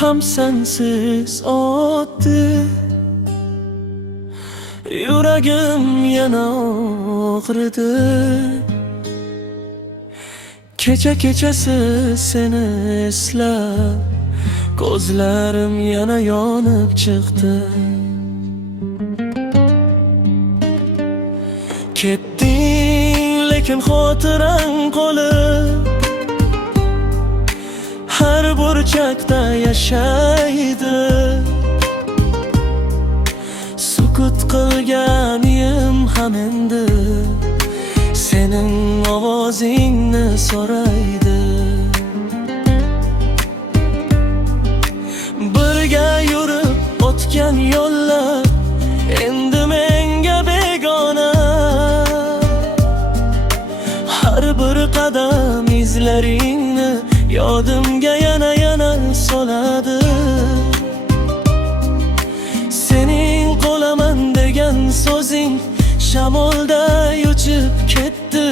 ham sensiz o'tdi. Yuragim yana og'ridi. Kecha kechasi seni eslab ko'zlarim yana yonib chiqdi. Ketding lekin xotirang qolib har burchakda yashaydi. Sukut qilganim ham endi sening ovozingni so'raydi. Birga yurib o'tgan yo'llar endi menga begona. Har bir qadam izlaringni yodimga yana soladi. Sening qolaman degan so'zing shamolda uchib ketdi.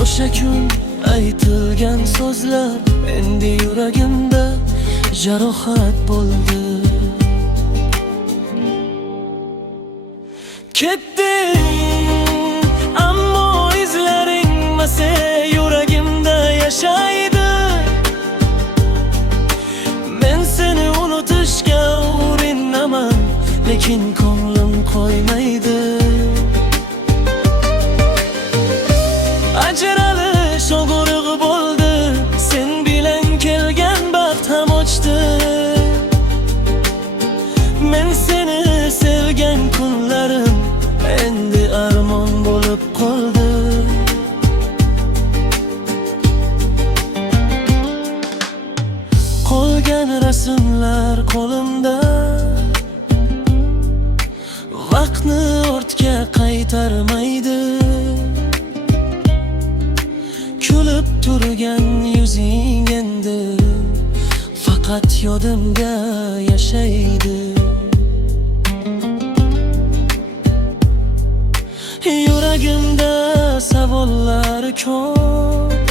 O'sha kun aytilgan so'zlar endi yuragimda jarohat bo'ldi. Ketding, ammo izlaring mase yuragimda yashaydi. Men seni unutishga urinaman, lekin ko'nglim qo'ymaydi. Ajralish og'riq bo'ldi, sen bilan kelgan baxt ham ochdi. Men seni sevgan kunlarim endi armon bo'lib qoldi. Qolgan rasmlar qo'limda, vaqtni ortga qaytarmaydi. Kulib turgan yuzing endi faqat yodimga yashaydi. Yuragimda savollar ko'p,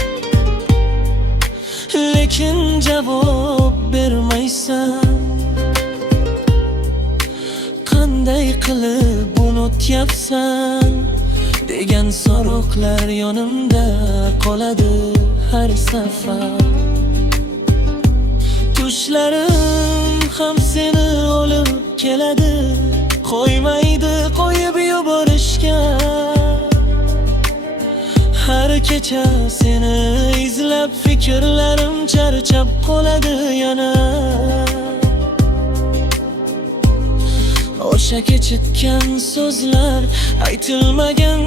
lekin javob bermaysan. Qanday qilib unutyapsan degan so'roqlar yonimda qoladi har safar. Tushlarim ham seni olib keladi, qo'ymaydi qo'yib yuborishga. Har kecha seni izlab fikrlarim charchab qoladi yana. O'sha kechikkan so'zlar aytilmagan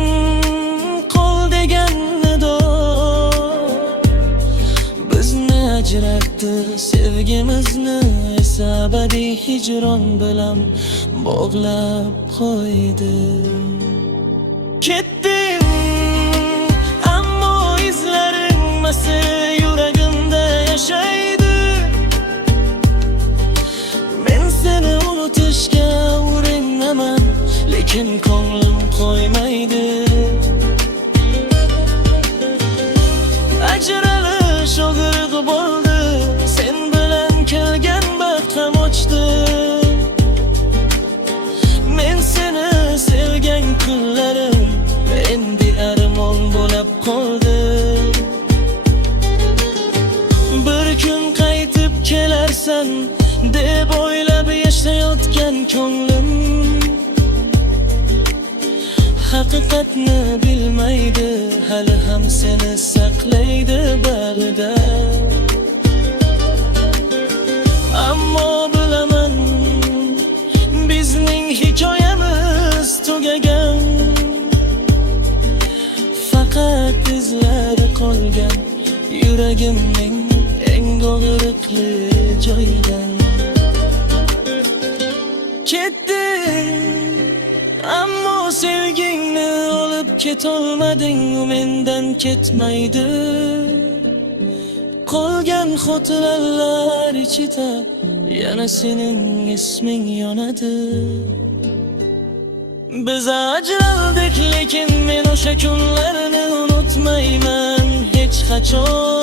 qol degan nido. Bizni ajratdi sevgimizni esa abadiy hijron bilan bog'lab qo'ydi. Ketding, ammo izlaring mase yuragimda yashaydi. Men seni unutishga urinaman, lekin ko'nglim qo'ymaydi. Ajralish og'riq bo'ldi, sen bilan kelgan baxt ham ochdi. Men seni sevgan kunlarim endi armon bo'lib qoldi. Bir kun qaytib kelarsan deb o'ylab yashayotgan ko'nglim haqiqatni bilmaydi, hali ham seni saqlaydi bag'rida. Ammo bilaman bizning hikoyamiz tugagan. Faqat izlari qolgan yuragimning eng og'riqli joyidan. Ketding, ammo sevgingni olib ketolmading, u mendan ketmaydi. Qolgan xotiralar ichida yana sening isming yonadi. Biz ajraldik, lekin men o'sha kunlarni unutmayman hech qachon.